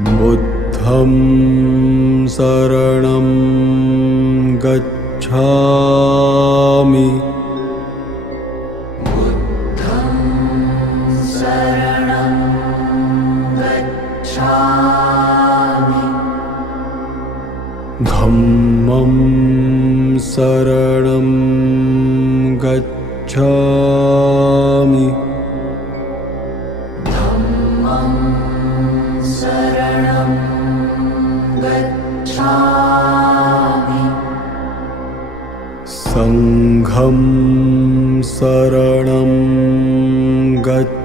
बुद्धं शरणं गच्छामि। बुद्धं शरणं गच्छामि। धम्मं शरणं गच्छामि। धम्मं शरणं गच्छामि। संघं शरणं गच्छामि।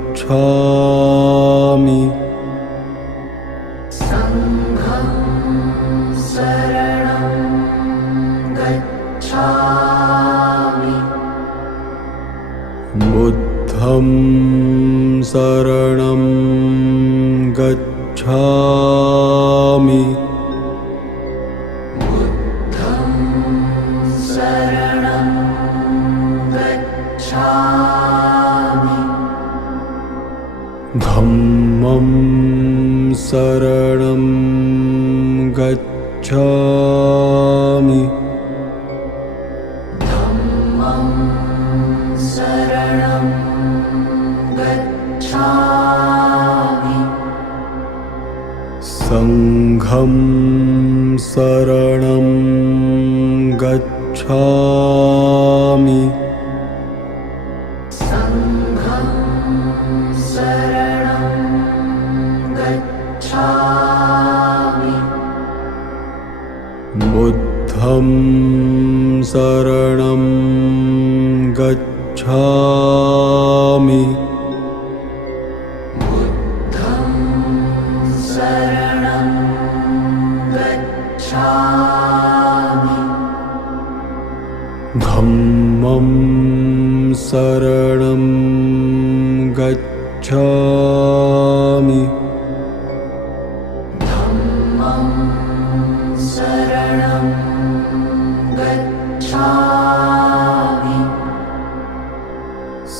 संघं शरणं गच्छामि। बुद्धं शरणं गच्छामि। बुद्धं शरणं गच्छामि। धम्मं शरणं गच्छामि। धम्मं शरणं गच्छामि। संघं शरणं गच्छामि। संघं शरणं गच्छामि। बुद्धं शरणं गच्छामि। बुद्धं शरणं गच्छामि। धम्मं शरणं गच्छामि। धम्मं शरणं गच्छामि।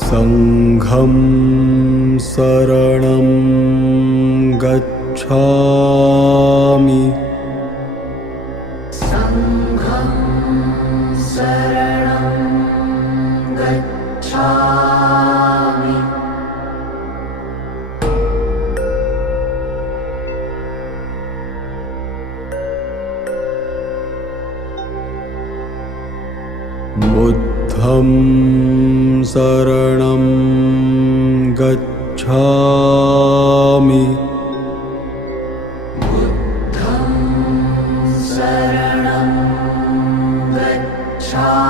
संघं शरणं गच्छामि। संघं शरणं गच्छामि। बुद्धं शरणं गच्छामि। बुद्धं शरणं गच्छामि।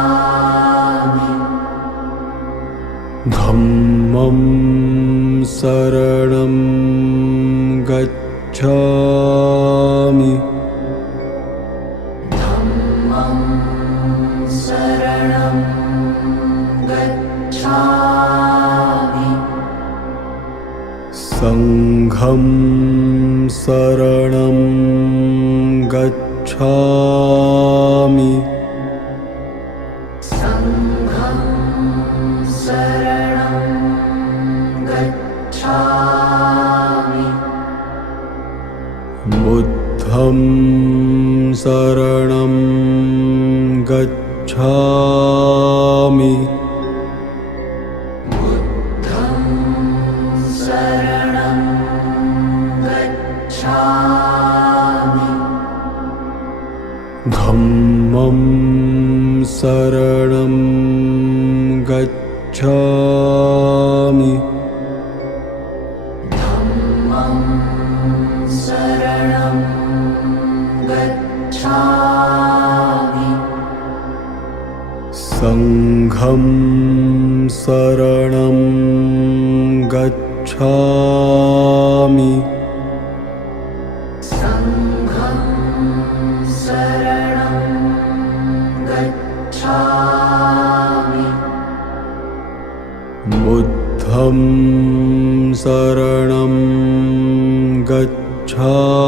धम्मं शरणं गच्छामि। धम्मं शरणं गच्छामि। संघं शरणं गच्छामि। संघं शरणं गच्छामि। बुद्धं शरणं गच्छामि। बुद्धं शरणं गच्छामि। धम्मं शरणं गच्छामि। धम्मं शरणं संघं शरणं गच्छामि संघं शरणं गच्छामि बुद्धं शरणं गच्छामि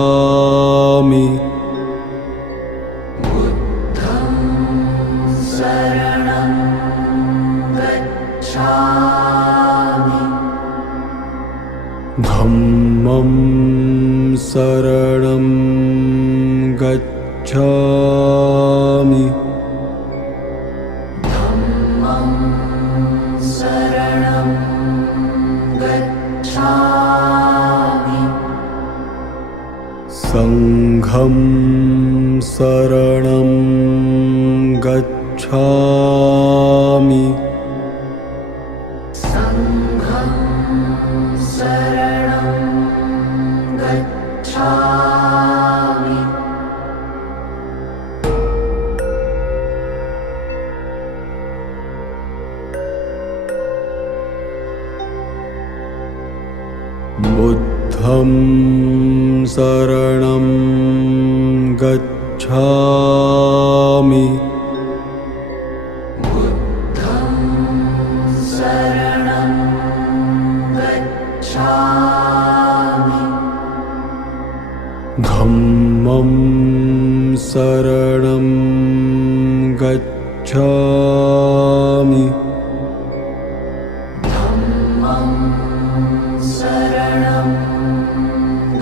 बुद्धं शरणं गच्छामि धम्मं शरणं गच्छामि धम्मं शरणं गच्छामि संघं शरणं गच्छामि संघं शरणं गच्छामि बुद्धं शरणं गच्छामि बुद्धं शरणं गच्छामि धम्मं शरणं गच्छामि धम्मं शरणं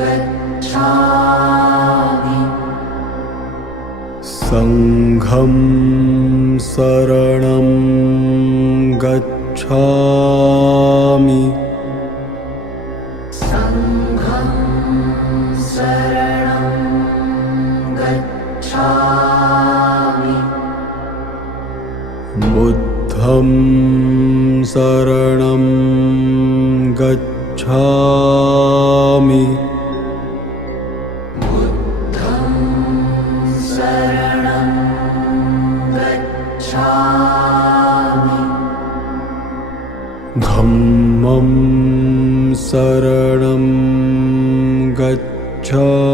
गच्छामि संघं शरणं गच्छामि संघं शरणं गच्छामि बुद्धं शरणं गच्छामि बुद्धं शरणं गच्छामि धम्मं शरणं गच्छामि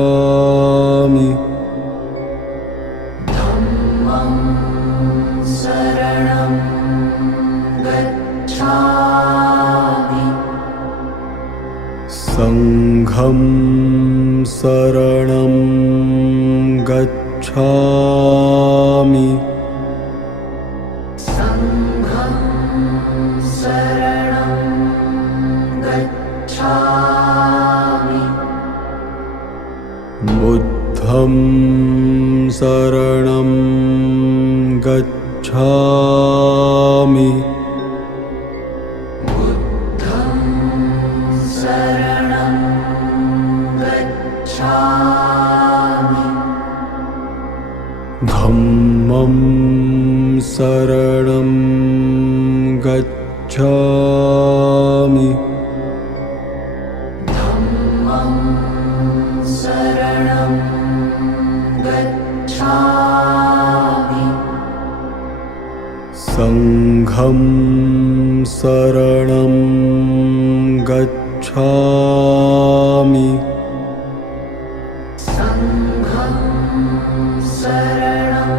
धम्मं शरणं गच्छामि संघं शरणं गच्छामि संघं शरणं गच्छामि बुद्धं शरणं गच्छामि बुद्धं शरणं गच्छामि धम्मं शरणं गच्छामि धम्मं शरणं गच्छामि संघं शरणं गच्छामि संघं शरणं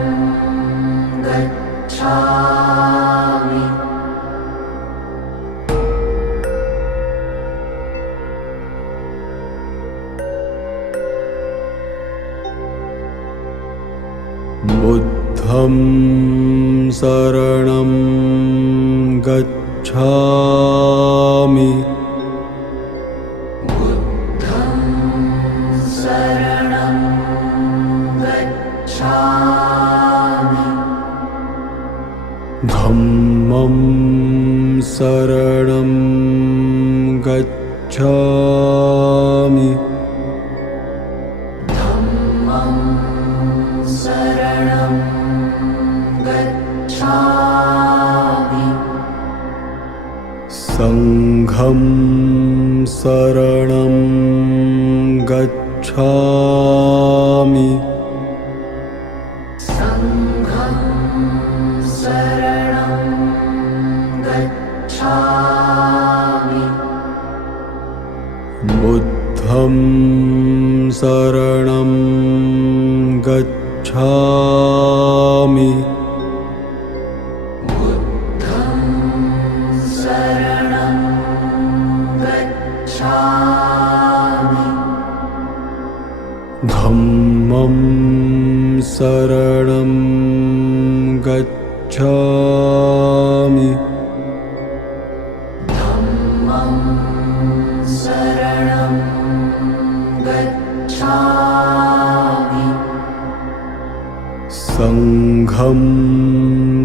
गच्छामि बुद्धं शरणं गच्छामि बुद्धं शरणं गच्छामि धम्मं शरणं गच्छामि धम्मं शरणं गच्छामि संघं शरणं गच्छामि संघं शरणं Dhammam Saranam Gacchami. Sangham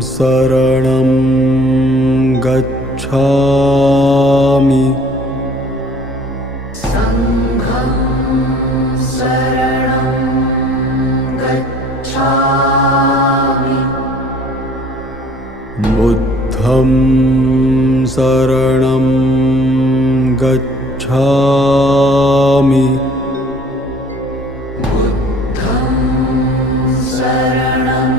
Saranam Gacchami. Sangham Saranam Gacchami. Buddham Saranam Gacchami. Buddham Saranam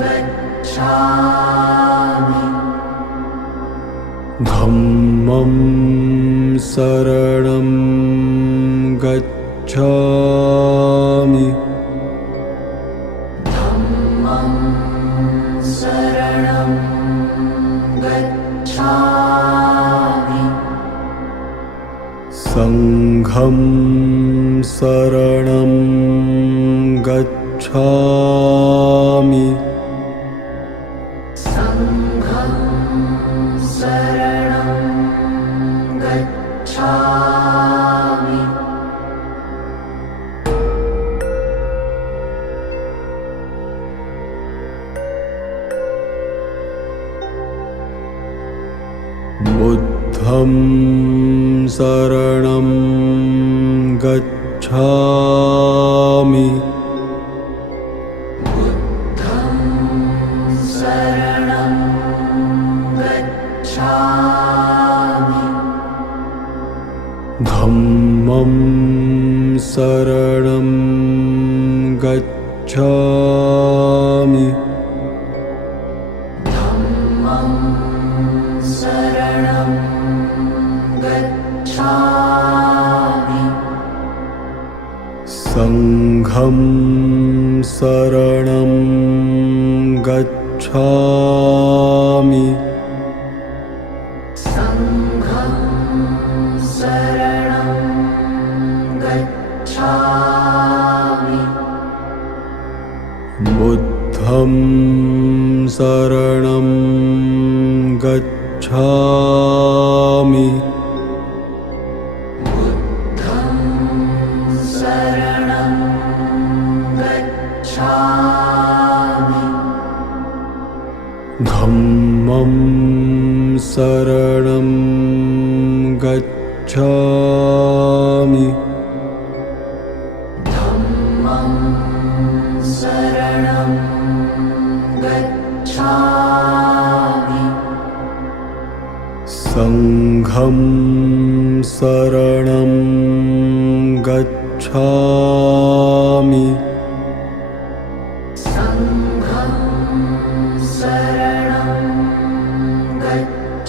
Gacchami. Dhammam Saranam Gacchami. Dhammam Saranam Gacchami. Sangham Saranam Gacchami. Sangham Saranam Gacchami. Buddham Saranam Gacchami. Buddham Saranam Gacchami. Dhammam Saranam Gacchami. Dhammam Saranam Gacchami. Sangham Saranam Gacchami. Sangham Saranam Gacchami. Buddham Saranam Gacchami. Buddham Saranam Gacchami. Dhammam Saranam Gacchami. Dhammam Saranam Gacchami. Sangham Saranam Gacchami. Sangham Saranam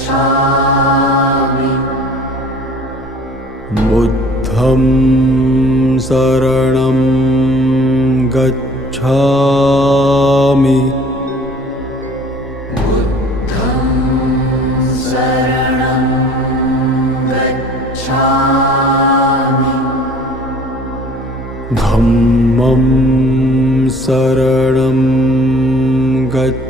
Gacchami. Buddham Saranam Gacchami. Buddham Saranam Gacchami. Dhammam Saranam Gacchami.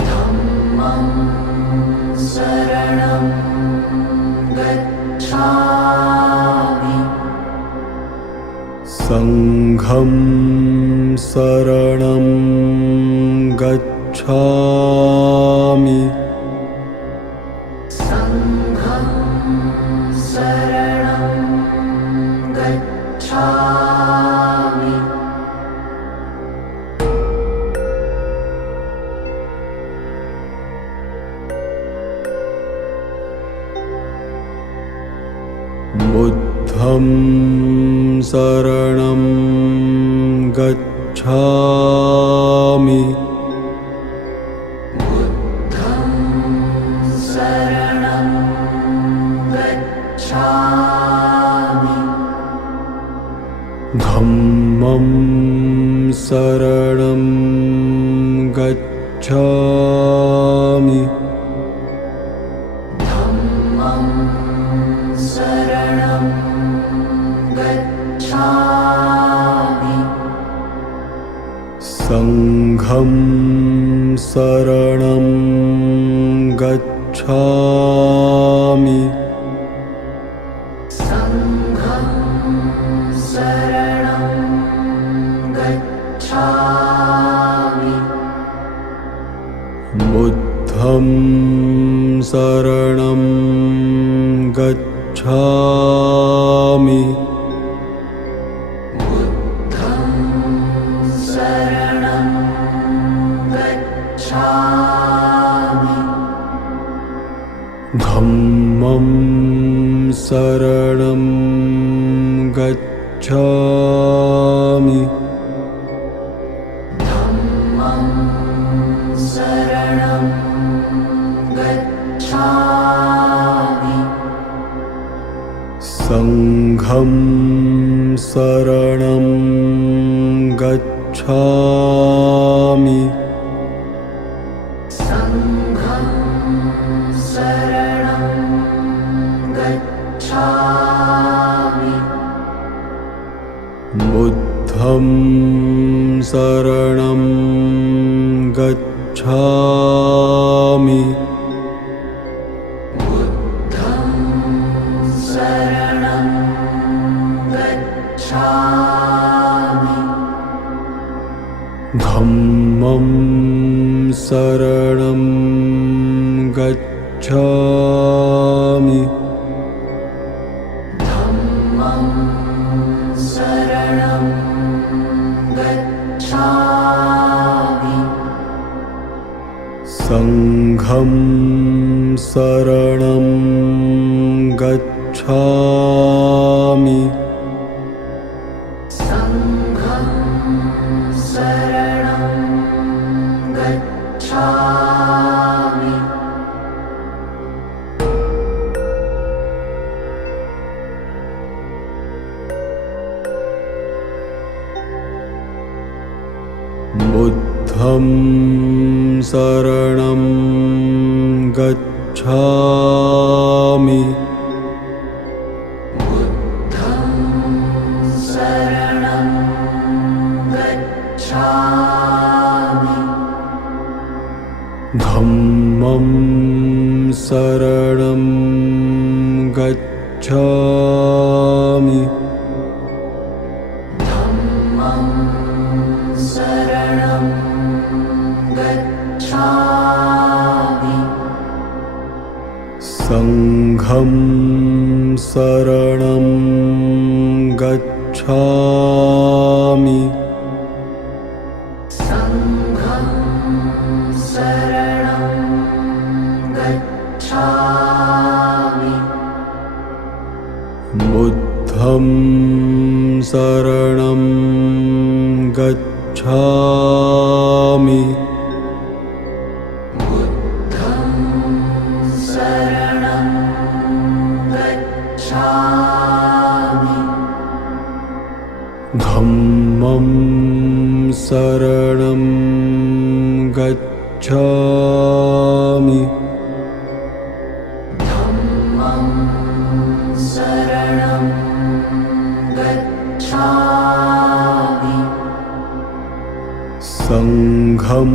Dhammam Saranam Gacchami. Sangham Saranam Gacchami. Sangham Saranam Gacchami. Buddham Saranam Gacchami. Buddham Saranam Gacchami. Dhammam Saranam Gacchami. Dhammam Saranam Gacchami. संघं शरणं गच्छामि संघं शरणं गच्छामि बुद्धं शरणं गच्छामि बुद्धं शरणं गच्छामि धम्मं शरणं गच्छामि धम्मं शरणं गच्छामि संघं शरणं गच्छामि संघं शरणं गच्छामि बुद्धं शरणं गच्छामि बुद्धं शरणं गच्छामि धम्मं शरणं गच्छामि धम्मं शरणं गच्छामि संघं शरणं गच्छामि संघं शरणं गच्छामि बुद्धं शरणं गच्छामि बुद्धं शरणं गच्छामि धम्मं शरणं गच्छामि धम्मं शरणं गच्छामि संघं शरणं गच्छामि संघं शरणं गच्छामि बुद्धं शरणं गच्छामि बुद्धं शरणं गच्छामि धम्मं शरणं गच्छामि धम्मं शरणं गच्छामि संघं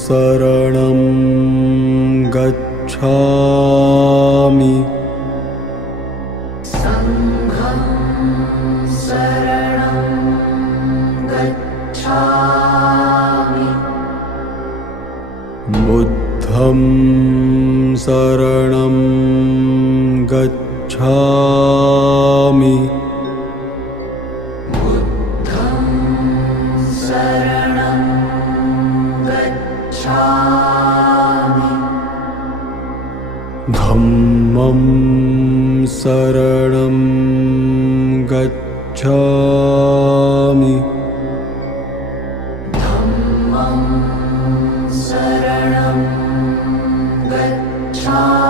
शरणं गच्छामि संघं शरणं गच्छामि बुद्धं शरणं गच्छामि बुद्धं शरणं गच्छामि धम्मं शरणं गच्छामि धम्मं शरणं गच्छामि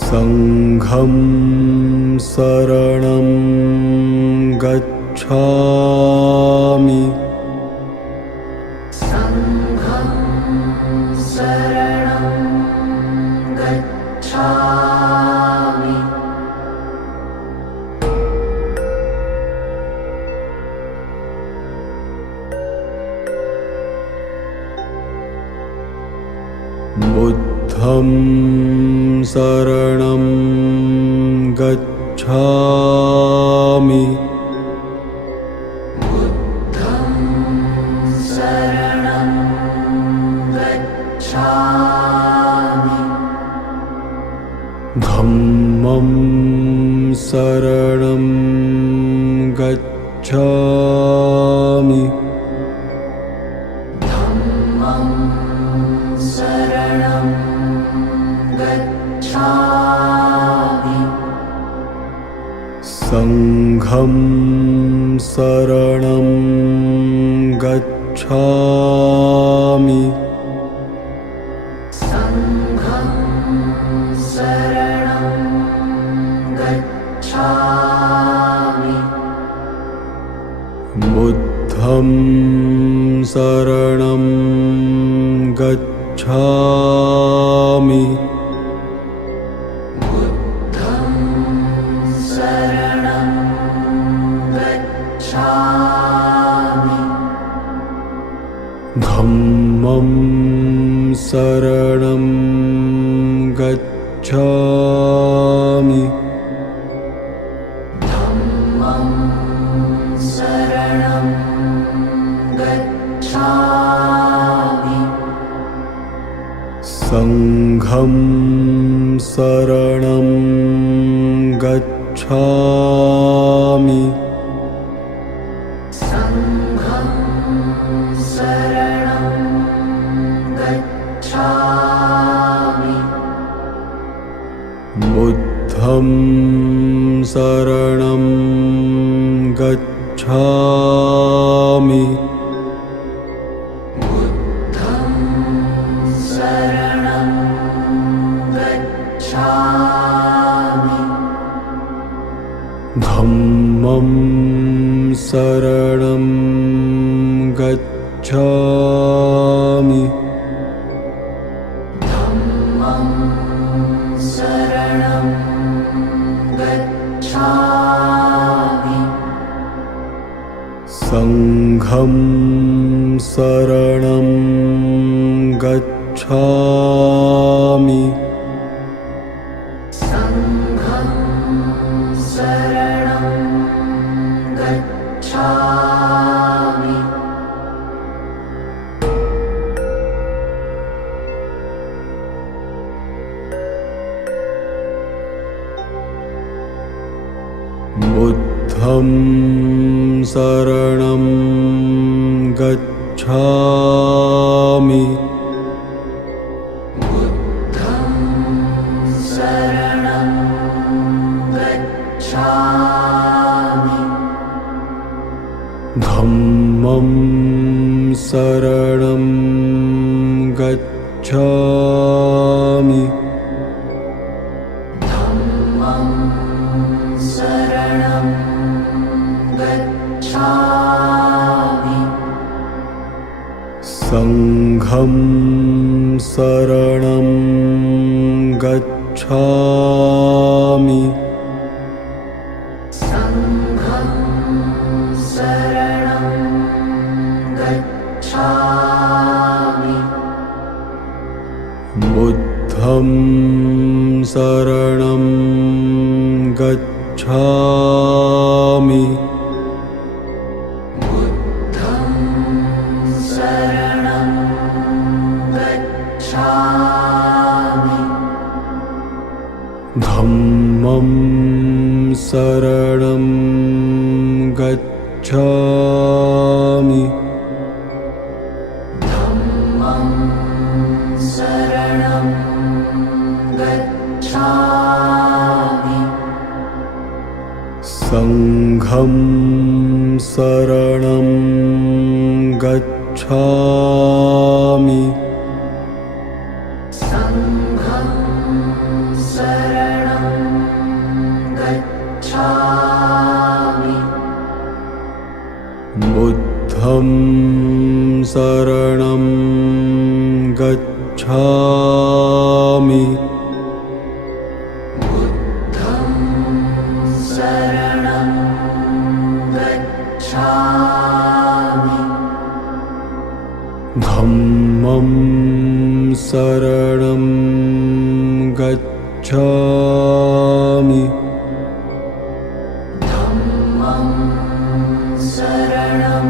संघं शरणं गच्छामि संघं शरणं गच्छामि बुद्धं शरणं गच्छामि शरणं गच्छामि धम्मं शरणं गच्छामि धम्मं शरणं गच्छामि संघं शरणं गच्छामि संघं शरणं गच्छामि बुद्धं शरणं गच्छामि बुद्धं शरणं गच्छामि धम्मं शरणं गच्छामि धम्मं शरणं गच्छामि संघं शरणं गच्छामि संघं शरणं गच्छामि बुद्धं शरणं गच्छामि बुद्धं शरणं गच्छामि धम्मं शरणं गच्छामि धम्मं शरणं गच्छामि संघं शरणं गच्छामि संघं शरणं गच्छामि बुद्धं शरणं गच्छामि बुद्धं शरणं गच्छामि धम्मं शरणं गच्छामि धम्मं शरणं गच्छामि संघं शरणं गच्छामि संघं शरणं गच्छामि बुद्धं शरणं गच्छामि बुद्धं शरणं गच्छामि धम्मं शरणं गच्छामि धम्मं शरणं गच्छामि संघं शरणं गच्छामि संघं शरणं गच्छामि बुद्धं शरणं गच्छामि बुद्धं शरणं गच्छामि धम्मं शरणं गच्छामि धम्मं शरणं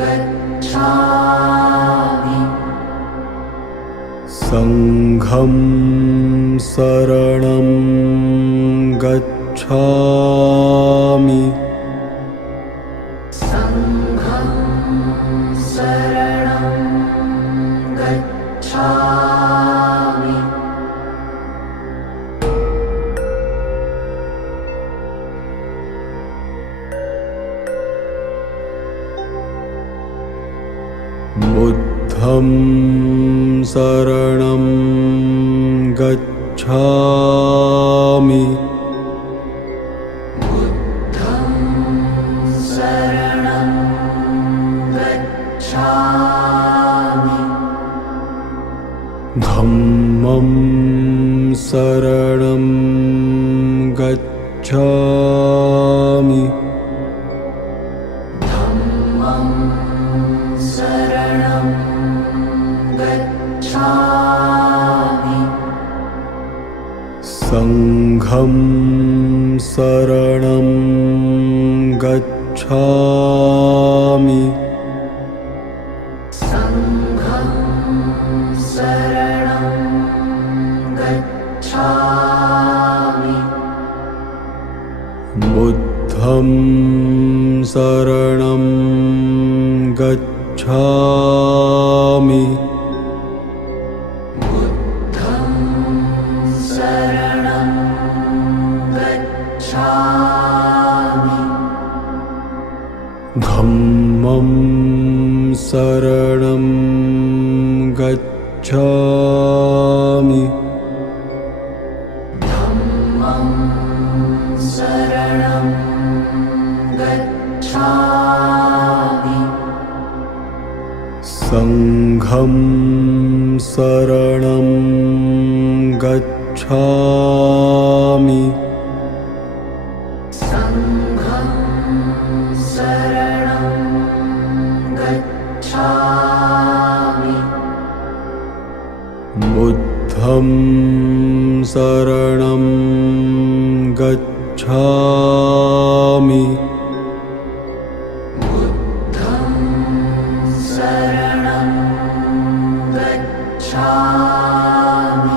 गच्छामि संघं शरणं गच्छामि संघं शरणं गच्छामि बुद्धं शरणं गच्छामि बुद्धं शरणं गच्छामि धम्मं शरणं गच्छामि धम्मं शरणं गच्छामि संघं शरणं गच्छामि संघं शरणं गच्छामि बुद्धं शरणं गच्छामि बुद्धं शरणं गच्छामि धम्मं शरणं गच्छामि धम्मं शरणं गच्छामि संघं शरणं गच्छामि संघं शरणं गच्छामि बुद्धं शरणं गच्छामि बुद्धं शरणं गच्छामि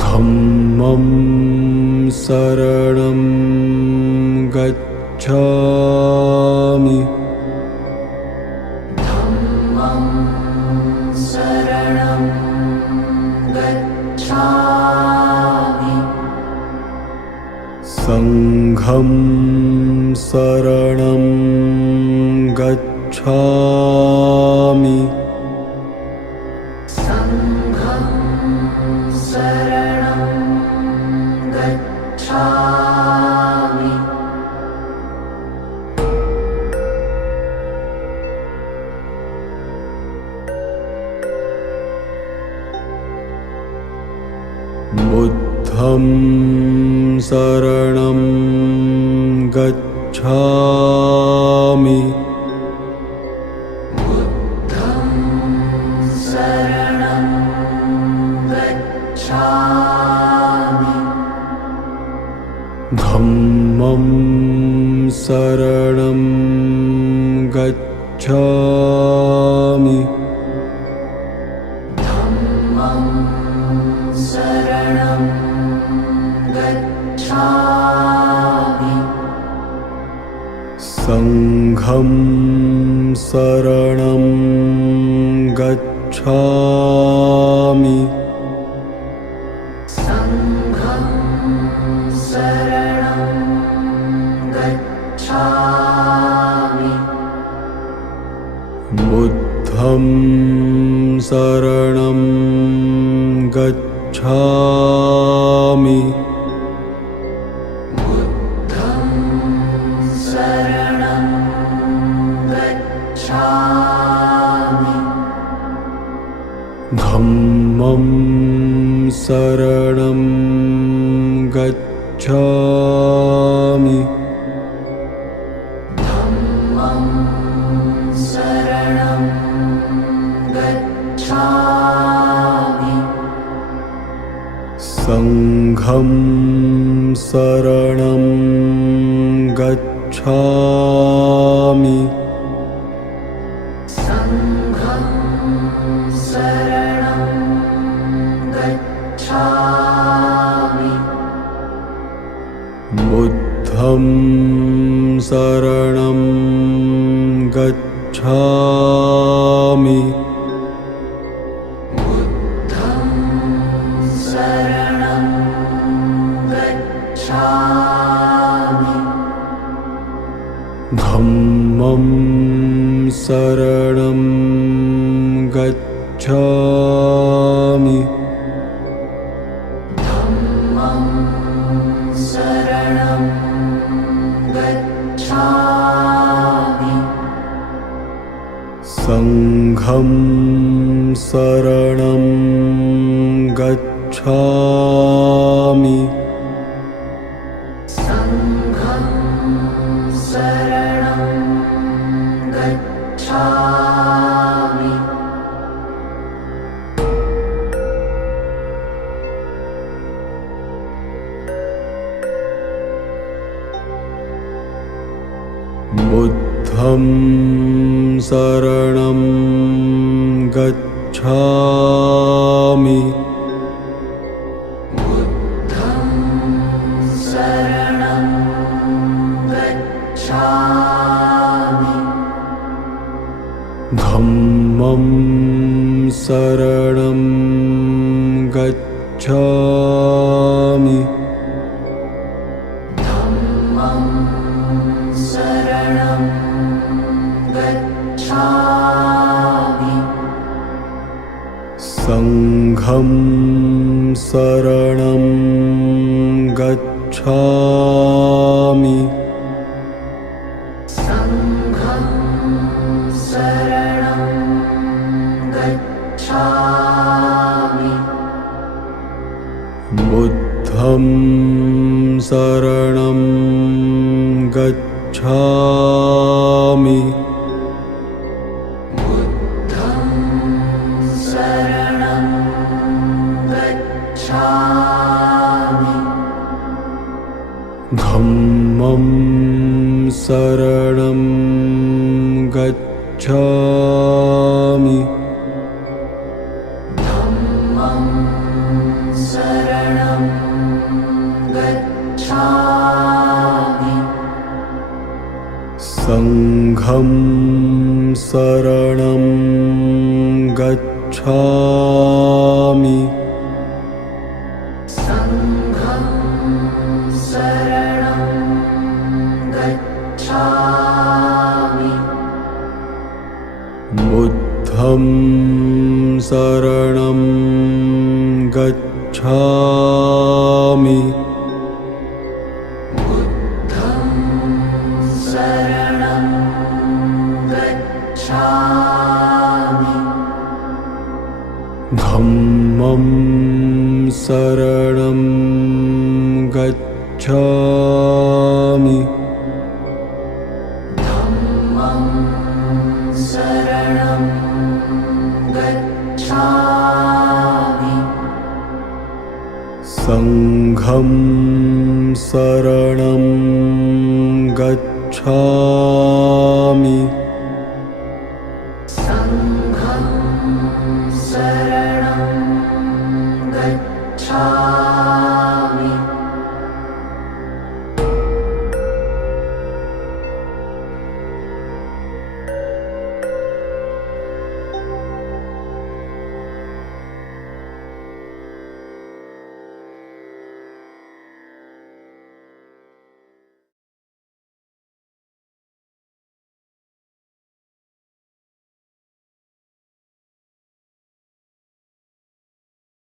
धम्मं शरणं गच्छामि धम्मं शरणं गच्छामि संघं शरणं गच्छामि संघं शरणं गच्छामि बुद्धं शरणं गच्छामि बुद्धं शरणं गच्छामि धम्मं शरणं गच्छामि धम्मं शरणं गच्छामि संघं शरणं गच्छामि संघं शरणं गच्छामि बुद्धं शरणं गच्छामि बुद्धं शरणं गच्छामि धम्मं शरणं गच्छामि धम्मं शरणं गच्छामि सङ्घं शरणं गच्छामि सङ्घं शरणं गच्छामि बुद्धं शरणं गच्छामि बुद्धं शरणं गच्छामि धम्मं शरणं गच्छामि धम्मं शरणं गच्छामि सङ्घं शरणं गच्छामि सङ्घं शरणं गच्छामि बुद्धं शरणं गच्छामि बुद्धं शरणं गच्छामि धम्मं शरणं गच्छामि धम्मं शरणं गच्छामि सङ्घं शरणं गच्छामि सङ्घं शरणं गच्छामि बुद्धं शरणं गच्छामि बुद्धं शरणं गच्छामि धम्मं शरणं गच्छामि धम्मं शरणं गच्छामि सङ्घं शरणं गच्छामि सङ्घं शरणं गच्छामि बुद्धं शरणं गच्छामि बुद्धं शरणं गच्छामि धम्मं शरणं गच्छामि धम्मं शरणं गच्छामि सङ्घं शरणं गच्छामि